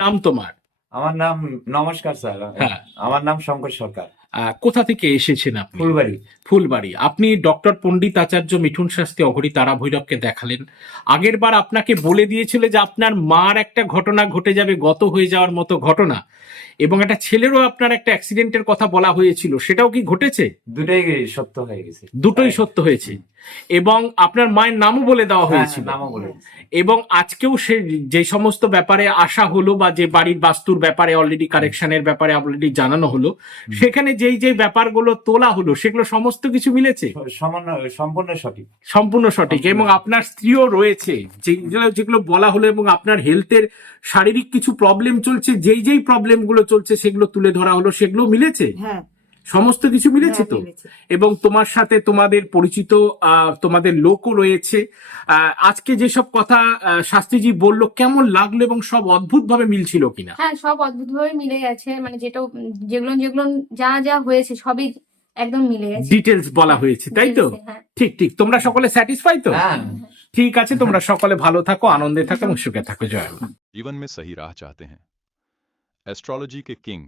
নাম তোমার? আমার নাম, নমস্কার স্যার, হ্যাঁ। আমার নাম শঙ্কর সরকার, কোথা থেকে এসেছেন আপনি? ফুলবাড়ি। ফুলবাড়ি। আপনি ডক্টর পণ্ডিত আচার্য মিঠুন শাস্ত্রী অঘরী তারা ভৈরবকে দেখালেন। আগের বার আপনাকে বলে দিয়েছিল যে আপনার মার একটা ঘটনা ঘটে যাবে, গত হয়ে যাওয়ার মতো ঘটনা, এবং একটা ছেলেরও আপনার একটা অ্যাক্সিডেন্টের কথা বলা হয়েছিল, সেটাও কি ঘটেছে? দুটোই সত্য হয়ে গেছে। দুটোই সত্য হয়েছে। এবং আপনার মায়ের নামও বলে দেওয়া হ্যাঁ, হয়েছিল। নামও বলে দিয়েছে। এবং আজকেও সে যে সমস্ত ব্যাপারে আসা হলো, বা যে বাড়ির বাস্তুর ব্যাপারে অলরেডি কারেকশনের ব্যাপারে অলরেডি জানানো হলো, সেখানে যেই যেই ব্যাপারগুলো তোলা হলো সেগুলো সমস্ত কিছু মিলেছে, সম্পূর্ণ সঠিক। সম্পূর্ণ সঠিক। এবং আপনার স্ত্রীও রয়েছে, যেগুলো যেগুলো বলা হলো, এবং আপনার হেলথের শারীরিক কিছু প্রবলেম চলছে, যেই যেই প্রবলেম গুলো চলছে সেগুলো তুলে ধরা হলো, সেগুলো মিলেছে। হ্যাঁ, সমস্ত কিছু মিলেছে তো? মিলেছে। এবং তোমার সাথে তোমাদের পরিচিত তোমাদের লোকও রয়েছে। আজকে যেসব কথা শাস্ত্রীজি বললো কেমন লাগলো, এবং সব অদ্ভুত ভাবে মিলছিল কিনা? হ্যাঁ, সব অদ্ভুতভাবে মিলে গেছে, মানে যেটা যেগুলো যেগুলো যা যা হয়েছে সবই একদম মিলে গেছে। ডিটেলস বলা হয়েছে, তাই তো? হ্যাঁ। ঠিক ঠিক। তোমরা সকলে স্যাটিসফাই তো? হ্যাঁ। ঠিক আছে, তোমরা সকলে ভালো থাকো, আনন্দে থাকো এবং সুখে থাকো। জয় মা। जीवन में सही राह चाहते हैं? एस्ट्रोलॉजी के किंग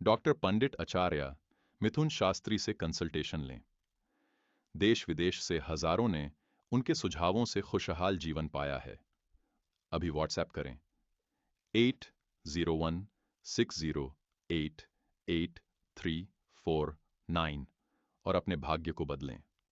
डॉक्टर पंडित आचार्य मिथुन शास्त्री से कंसल्टेशन लें। देश विदेश से हजारों ने उनके सुझावों से खुशहाल जीवन पाया है। अभी व्हाट्सएप करें 8016088349 और अपने भाग्य को बदलें।